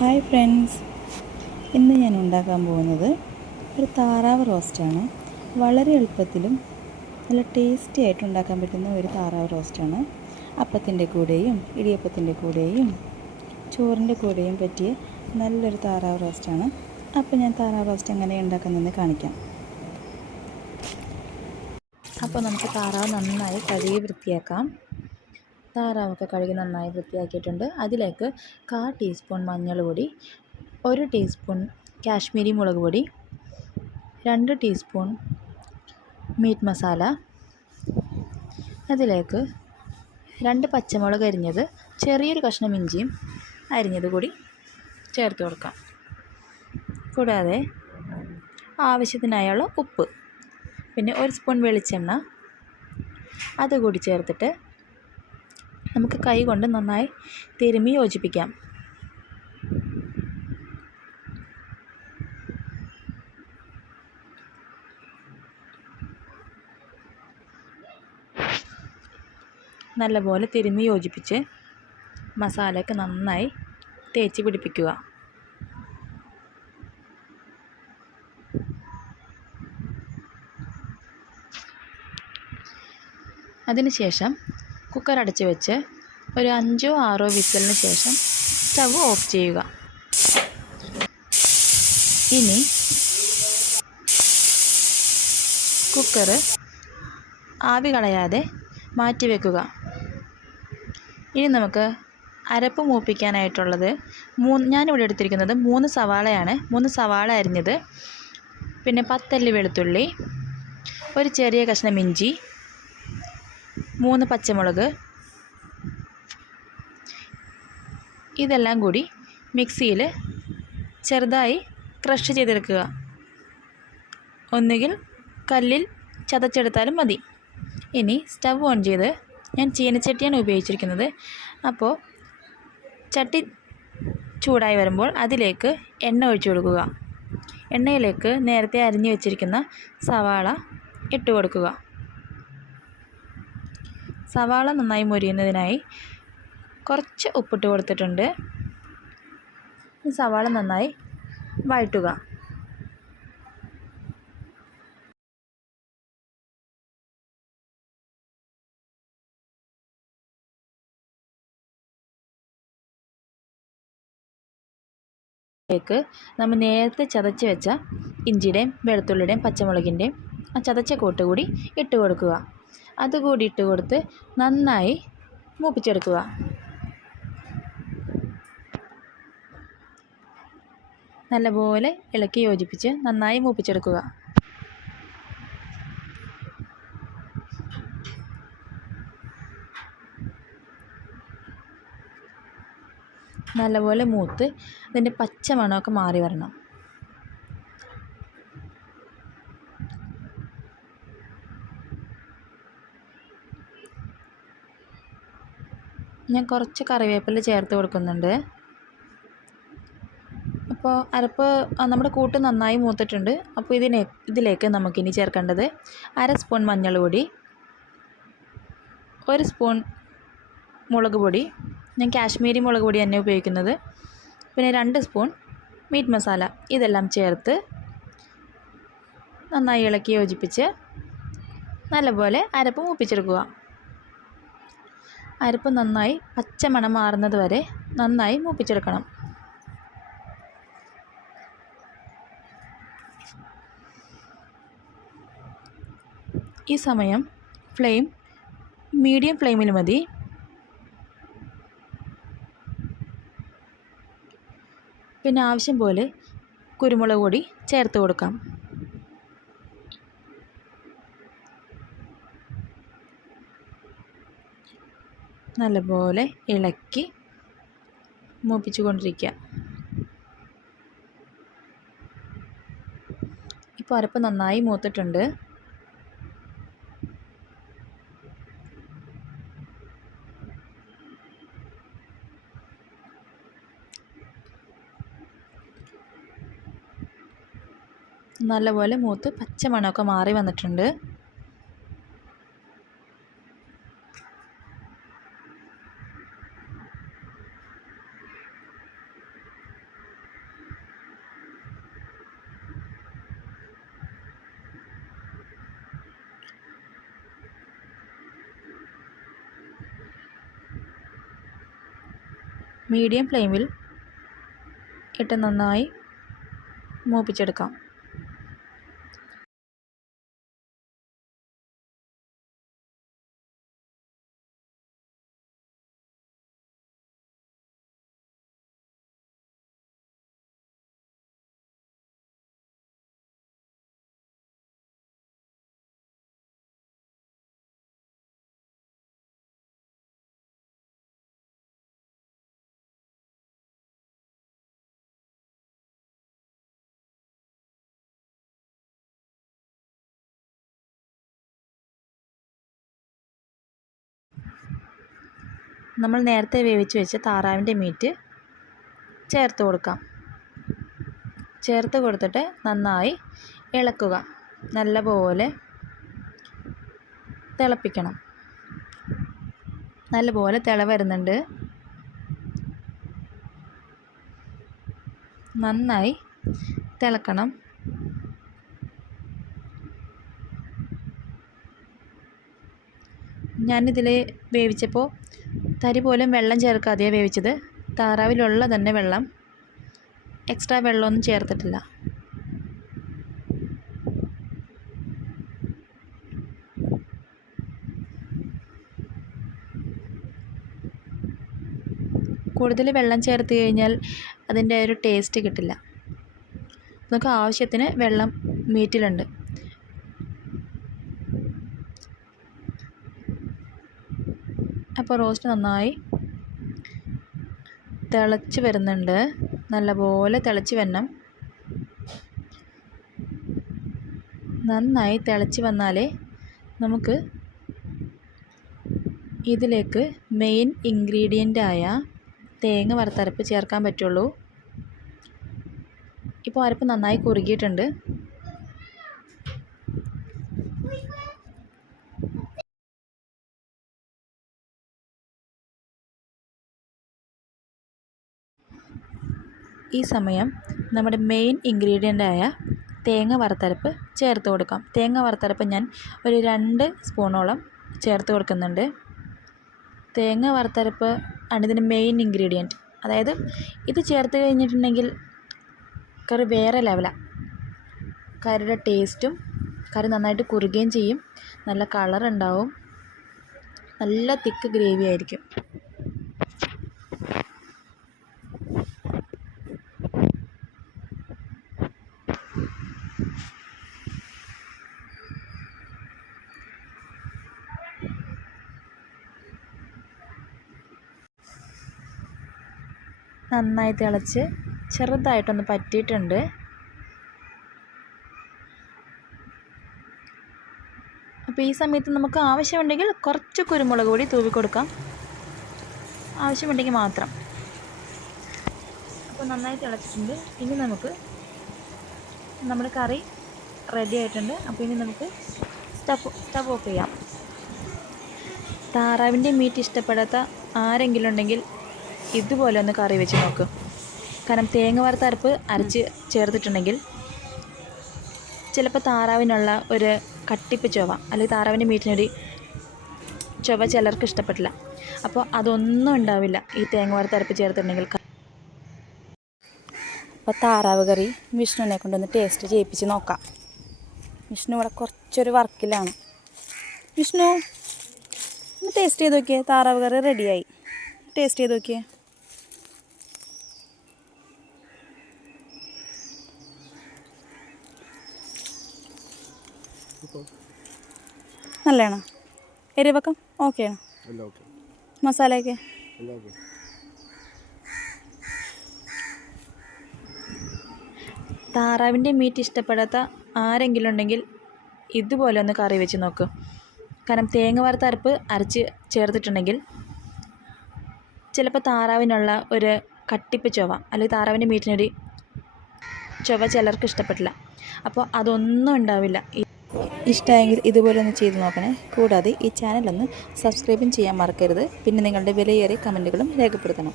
Hi friends, ഇന്ന് ഞാൻ ഉണ്ടാക്കാൻ പോകുന്നത് ഒരു താറാവ് റോസ്റ്റാണ്. വളരെ എളുപ്പത്തിലും നല്ല ടേസ്റ്റി ആയിട്ട് ഉണ്ടാക്കാൻ പറ്റുന്ന ഒരു താറാവ് റോസ്റ്റാണ്. അപ്പത്തിൻ്റെ കൂടെയും ഇടിയപ്പത്തിൻ്റെ കൂടെയും ചോറിൻ്റെ കൂടെയും പറ്റിയ നല്ലൊരു താറാവ് റോസ്റ്റാണ്. അപ്പോൾ ഞാൻ താറാവ് റോസ്റ്റ് എങ്ങനെ ഉണ്ടാക്കുന്നതെന്ന് കാണിക്കാം. അപ്പോൾ നമുക്ക് താറാവ് നന്നായി കഴുകി വൃത്തിയാക്കാം. താറാവൊക്കെ കഴുകി നന്നായി വൃത്തിയാക്കിയിട്ടുണ്ട്. അതിലേക്ക് 1/4 ടീസ്പൂൺ മഞ്ഞൾപ്പൊടി, 1 ടീസ്പൂൺ കാശ്മീരി മുളക് പൊടി, 2 ടീസ്പൂൺ മീറ്റ് മസാല, അതിലേക്ക് 2 പച്ചമുളക് അരിഞ്ഞത്, ചെറിയൊരു കഷ്ണം ഇഞ്ചിയും അരിഞ്ഞത് കൂടി ചേർത്ത് കൊടുക്കാം. കൂടാതെ ആവശ്യത്തിനായുള്ള ഉപ്പ്, പിന്നെ 1 സ്പൂൺ വെളിച്ചെണ്ണ അതുകൂടി ചേർത്തിട്ട് നമുക്ക് കൈ കൊണ്ട് നന്നായി തിരുമ്മി യോജിപ്പിക്കാം. നല്ലപോലെ തിരുമ്മി യോജിപ്പിച്ച് മസാലയൊക്കെ നന്നായി തേച്ച് പിടിപ്പിക്കുക. അതിനുശേഷം കുക്കർ അടച്ച് വെച്ച് ഒരു 5-6 വിസിലിന് ശേഷം സ്റ്റവ് ഓഫ് ചെയ്യുക. ഇനി കുക്കർ ആവി കളയാതെ മാറ്റി വെക്കുക. ഇനി നമുക്ക് അരപ്പ് മൂപ്പിക്കാനായിട്ടുള്ളത് ഞാനിവിടെ എടുത്തിരിക്കുന്നത് 3 സവാളയാണ്. 3 സവാള അരിഞ്ഞത്, പിന്നെ 10 അല്ലി വെളുത്തുള്ളി, ഒരു ചെറിയ കഷ്ണം ഇഞ്ചി, 3 പച്ചമുളക്, ഇതെല്ലാം കൂടി മിക്സിയിൽ ചെറുതായി ക്രഷ് ചെയ്തെടുക്കുക. ഒന്നുകിൽ കല്ലിൽ ചതച്ചെടുത്താലും മതി. ഇനി സ്റ്റവ് ഓൺ ചെയ്ത്, ഞാൻ ചീനച്ചട്ടിയാണ് ഉപയോഗിച്ചിരിക്കുന്നത്. അപ്പോൾ ചട്ടി ചൂടായി വരുമ്പോൾ അതിലേക്ക് എണ്ണ ഒഴിച്ചു കൊടുക്കുക. എണ്ണയിലേക്ക് നേരത്തെ അരിഞ്ഞു വെച്ചിരിക്കുന്ന സവാള ഇട്ട് കൊടുക്കുക. സവാള നന്നായി മൊരിയുന്നതിനായി കുറച്ച് ഉപ്പിട്ട് കൊടുത്തിട്ടുണ്ട്. സവാള നന്നായി വഴറ്റുക. ലേക്ക് നമ്മൾ നേരത്തെ ചതച്ച് വെച്ച ഇഞ്ചിയുടെയും വെളുത്തുള്ളിയുടെയും പച്ചമുളകിൻ്റെയും ആ ചതച്ച കൂട്ട് കൂടി ഇട്ട് കൊടുക്കുക. അതുകൂടി ഇട്ട് കൊടുത്ത് നന്നായി മൂപ്പിച്ചെടുക്കുക. നല്ലപോലെ ഇളക്കി യോജിപ്പിച്ച് നന്നായി മൂപ്പിച്ചെടുക്കുക. നല്ലപോലെ മൂത്ത് അതിൻ്റെ പച്ച മണമൊക്കെ മാറി വരണം. ഞാൻ കുറച്ച് കറിവേപ്പില ചേർത്ത് കൊടുക്കുന്നുണ്ട്. അപ്പോൾ അരപ്പ് നമ്മുടെ കൂട്ട് നന്നായി മൂത്തിട്ടുണ്ട്. അപ്പോൾ ഇതിലേക്ക് നമുക്കിനി ചേർക്കേണ്ടത് 1/2 സ്പൂൺ മഞ്ഞൾപ്പൊടി, 1 സ്പൂൺ മുളക് പൊടി, ഞാൻ കാശ്മീരി മുളക് പൊടി തന്നെ ഉപയോഗിക്കുന്നത്, പിന്നെ 2 സ്പൂൺ മീറ്റ് മസാല, ഇതെല്ലാം ചേർത്ത് നന്നായി ഇളക്കി യോജിപ്പിച്ച് നല്ലപോലെ അരപ്പ് മൂപ്പിച്ചെടുക്കുക. അരപ്പ് നന്നായി പച്ച മണം മാറുന്നത് വരെ നന്നായി മൂപ്പിച്ചെടുക്കണം. ഈ സമയം ഫ്ലെയിം മീഡിയം ഫ്ലെയിമിൽ മതി. പിന്നെ ആവശ്യം പോലെ കുരുമുളക് പൊടി ചേർത്ത് കൊടുക്കാം. നല്ലപോലെ ഇളക്കി മൂപ്പിച്ചു കൊണ്ടിരിക്കുക. ഇപ്പോൾ അരപ്പ് നന്നായി മൂത്തിട്ടുണ്ട്. നല്ലപോലെ മൂത്ത് പച്ച മണമൊക്കെ മാറി വന്നിട്ടുണ്ട്. മീഡിയം ഫ്ലെയിമിൽ ഇട്ട് നന്നായി മൂപ്പിച്ചെടുക്കാം. നമ്മൾ നേരത്തെ വേവിച്ച് വെച്ച താറാവിൻ്റെ മീറ്റ് ചേർത്ത് കൊടുക്കാം. ചേർത്ത് കൊടുത്തിട്ട് നന്നായി ഇളക്കുക. നല്ലപോലെ തിളപ്പിക്കണം. നല്ലപോലെ തിള വരുന്നുണ്ട്. നന്നായി തിളക്കണം. ഞാനിതിൽ വേവിച്ചപ്പോൾ തരി പോലും വെള്ളം ചേർക്കാതെയാണ് വേവിച്ചത്. താറാവിലുള്ള തന്നെ വെള്ളം, എക്സ്ട്രാ വെള്ളമൊന്നും ചേർത്തിട്ടില്ല. കൂടുതൽ വെള്ളം ചേർത്ത് കഴിഞ്ഞാൽ അതിൻ്റെ ഒരു ടേസ്റ്റ് കിട്ടില്ല. നമുക്ക് ആവശ്യത്തിന് വെള്ളം മീറ്റിലുണ്ട്. അപ്പോൾ റോസ്റ്റ് നന്നായി തിളച്ച് വരുന്നുണ്ട്. നല്ലപോലെ തിളച്ച് വരണം. നന്നായി തിളച്ച് വന്നാലേ നമുക്ക് ഇതിലേക്ക് മെയിൻ ഇൻഗ്രീഡിയൻ്റായ തേങ്ങ വറുത്തരപ്പ് ചേർക്കാൻ പറ്റുള്ളൂ. ഇപ്പോൾ അരപ്പ് നന്നായി കുറുകിയിട്ടുണ്ട്. ഈ സമയം നമ്മുടെ മെയിൻ ഇൻഗ്രീഡിയൻ്റായ തേങ്ങ വറുത്തരപ്പ് ചേർത്ത് കൊടുക്കാം. തേങ്ങ വറുത്തരപ്പ് ഞാൻ ഒരു 2 സ്പൂണോളം ചേർത്ത് കൊടുക്കുന്നുണ്ട്. തേങ്ങ വറുത്തരപ്പ് ആണ് ഇതിൻ്റെ മെയിൻ ഇൻഗ്രീഡിയൻറ്റ്. അതായത് ഇത് ചേർത്ത് കഴിഞ്ഞിട്ടുണ്ടെങ്കിൽ കറി വേറെ ലെവലാണ്. കറിയുടെ ടേസ്റ്റും, കറി നന്നായിട്ട് കുറുകുകയും ചെയ്യും. നല്ല കളറുണ്ടാവും. നല്ല തിക്ക് ഗ്രേവി ആയിരിക്കും. നന്നായി തിളച്ച് ചെറുതായിട്ടൊന്ന് പറ്റിയിട്ടുണ്ട്. അപ്പോൾ ഈ സമയത്ത് നമുക്ക് ആവശ്യമുണ്ടെങ്കിൽ കുറച്ച് കുരുമുളക് പൊടി തൂവി കൊടുക്കാം. ആവശ്യമുണ്ടെങ്കിൽ മാത്രം. അപ്പോൾ നന്നായി തിളച്ചിട്ടുണ്ട്. ഇനി നമുക്ക് നമ്മുടെ കറി റെഡി ആയിട്ടുണ്ട്. അപ്പോൾ ഇനി നമുക്ക് സ്റ്റവ് ഓഫ് ചെയ്യാം. താറാവിൻ്റെ മീറ്റ് ഇഷ്ടപ്പെടാത്ത ആരെങ്കിലും ഉണ്ടെങ്കിൽ ഇതുപോലെ ഒന്ന് കറി വെച്ച് നോക്കും. കാരണം തേങ്ങ വറുത്തരപ്പ് അരച്ച് ചേർത്തിട്ടുണ്ടെങ്കിൽ ചിലപ്പോൾ താറാവിനുള്ള ഒരു കട്ടിപ്പ് ചൊവ, അല്ലെങ്കിൽ താറാവിൻ്റെ മീറ്റിനൊരു ചൊവ ചിലർക്ക് ഇഷ്ടപ്പെട്ടില്ല. അപ്പോൾ അതൊന്നും ഉണ്ടാവില്ല ഈ തേങ്ങ വറുത്തരപ്പ് ചേർത്തിട്ടുണ്ടെങ്കിൽ. അപ്പോൾ താറാവ് കറി വിഷ്ണുവിനെ കൊണ്ടൊന്ന് ടേസ്റ്റ് ചെയ്യിപ്പിച്ച് നോക്കാം. വിഷ്ണു ഇവിടെ കുറച്ചൊരു വർക്കിലാണ്. വിഷ്ണു ഒന്ന് ടേസ്റ്റ് ചെയ്ത് നോക്കിയേ. താറാവ് കറി റെഡിയായി. ടേസ്റ്റ് ചെയ്ത് നോക്കിയേ. നല്ലതാണോ? എരിവൊക്കെ ഓക്കെ ആണോ? മസാലയൊക്കെ താറാവിൻ്റെ മീറ്റ് ഇഷ്ടപ്പെടാത്ത ആരെങ്കിലും ഉണ്ടെങ്കിൽ ഇതുപോലെ ഒന്ന് കറി വെച്ച് നോക്കും. കാരണം തേങ്ങ വറുത്തരപ്പ് അരച്ച് ചേർത്തിട്ടുണ്ടെങ്കിൽ ചിലപ്പോൾ താറാവിനുള്ള ഒരു കട്ടിപ്പ് ചൊവ, അല്ലെങ്കിൽ താറാവിൻ്റെ മീറ്റിനൊരു ചൊവ ചിലർക്ക് ഇഷ്ടപ്പെട്ടില്ല. അപ്പോൾ അതൊന്നും ഉണ്ടാവില്ല. ഇഷ്ടമായെങ്കിൽ ഇതുപോലെ ഒന്ന് ചെയ്ത് നോക്കണേ. കൂടാതെ ഈ ചാനലൊന്ന് സബ്സ്ക്രൈബും ചെയ്യാൻ മറക്കരുത്. പിന്നെ നിങ്ങളുടെ വിലയേറിയ കമൻറ്റുകളും രേഖപ്പെടുത്തണം.